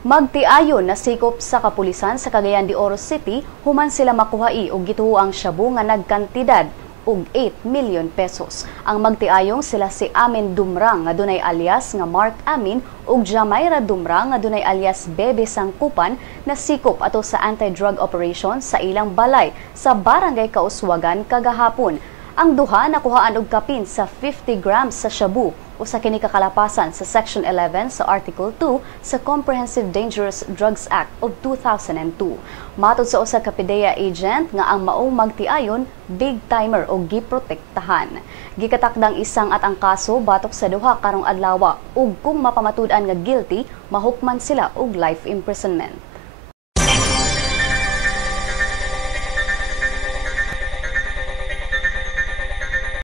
Magtiayon na sikop sa kapulisan sa Cagayan de Oro City human sila makuhai og gituo ang shabu nga nagkantidad og 8 million pesos. Ang magtiayong sila si Amin Dumrang nga dunay alias nga Mark Amin ug Jamaira Dumrang nga dunay alias Bebe Sangkupan na sikop ato sa anti-drug operation sa ilang balay sa Barangay Kauswagan kagahapon. Ang duha nakuhaan og kapin sa 50 grams sa shabu o sa kini kakalapasan sa Section 11 sa Article 2 sa Comprehensive Dangerous Drugs Act of 2002. Matod sa usa ka PDEA agent nga ang maong magtiayon big timer o giprotektahan. Gikatakdang isang at ang kaso batok sa duha karong adlaw ug kung mapamatud-an nga guilty, mahukman sila og life imprisonment.